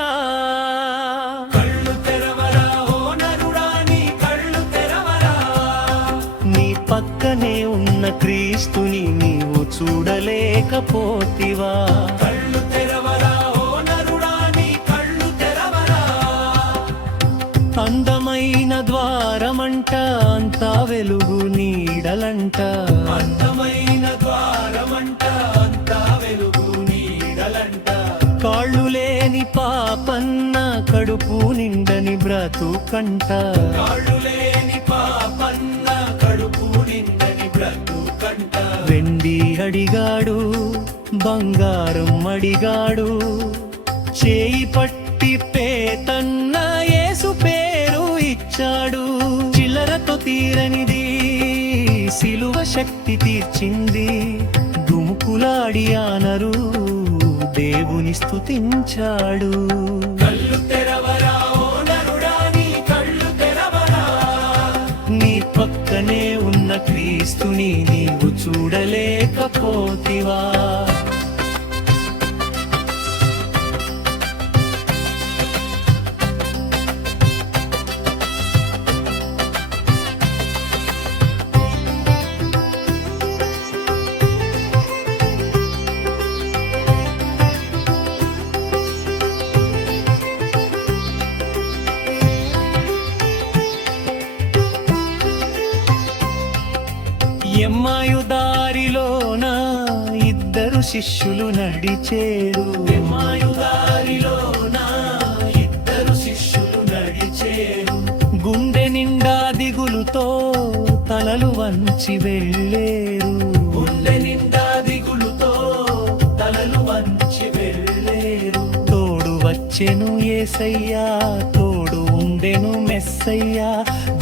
తెరవరా, కళ్ళు తెరవరా, ఓ నరుడా నీ కళ్ళు తెరవరా. నీ పక్కనే ఉన్న క్రీస్తుని నీవు చూడలేకపోతివా? కళ్ళు తెరవరా, ఓ నరుడా నీ కళ్ళు తెరవరా. అందమైన ద్వారమంట, అంతా వెలుగు నీడలంట. అందమైన ద్వారమంట, అంతా వెలుగు నీడలంట. కాళ్ళు లేని పాపన్న, కడుపు నిండని బ్రతుకంట. కాళ్ళు లేని పాపన్న, కడుపు నిండని బ్రతుకంట. వెండి అడిగాడు, బంగారం అడిగాడు, చేయి పట్టి పేతన్న యేసు పేరు ఇచ్చాడు. చిల్లరతో తీరనిది సిలువ శక్తి తీర్చింది. దుముకులాడి ఆనరు దేవుని స్తుతించాడు. కళ్ళు తెరవరా, ఓ నరుడా నీ కళ్ళు తెరవరా. నీ పక్కనే ఉన్న క్రీస్తుని నీవు చూడలేకపోతివా? ఎమ్మాయు దారిలోన ఇద్దరు శిష్యులు నడిచేరు. ఎమ్మాయు దారిలోన ఇద్దరు శిష్యులు నడిచేరు. గుండె నిండా దిగులుతో తలలు వంచి వెళ్ళేరు. గుండె నిండా దిగులుతో తలలు వంచి వెళ్ళేరు. తోడు వచ్చెను యేసయ్యా, తోడు ఉండెను మెస్సయ్యా.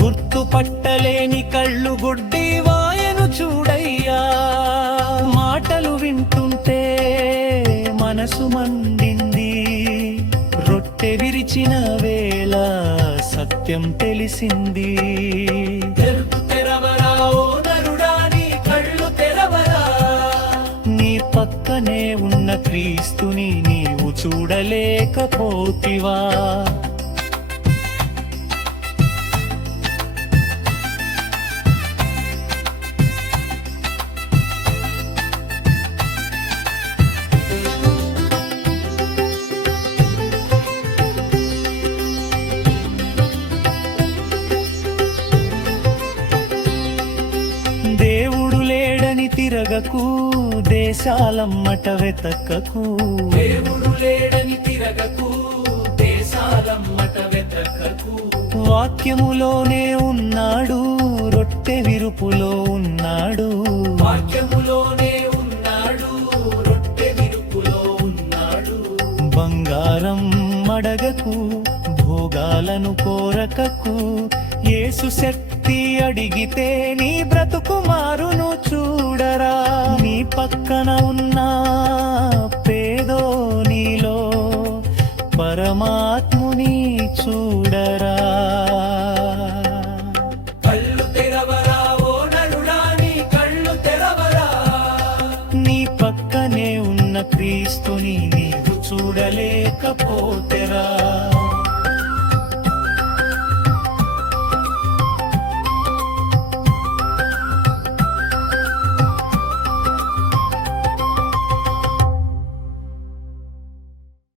గుర్తుపట్టలేని కళ్ళు గుడ్డి వాయను చూడయ్యా. మాటలు వింటుంటే మనసు మండింది. రొట్టె విరిచిన వేళ సత్యం తెలిసింది. కళ్ళు తెరవరా, ఓ నరుడా నీ కళ్ళు తెరవరా. నీ పక్కనే ఉన్న క్రీస్తుని నీవు చూడలేకపోతివా? దేవుడు లేడని తిరగకు, దేశాలమ్మట వెతకకు. దేవుడు లేడని తిరగకు, దేశాలమ్మట వెతకకు. వాక్యములోనే ఉన్నాడు, రొట్టె విరుపులో ఉన్నాడు. వాక్యములోనే ఉన్నాడు, రొట్టె విరుపులో ఉన్నాడు. బంగారం అడగకు, భోగాలను కోరకకు. యేసు శక్తి అడిగితే నీ బ్రతుకు మారును చూడరా. నీ పక్కన ఉన్న పేదోనిలో పరమాత్ముని చూడరా. కళ్ళు తెరవరా, ఓ నరుడా నీ కళ్ళు తెరవరా. నీ పక్కనే ఉన్న క్రీస్తుని నీవు చూడలేకపోతెరా.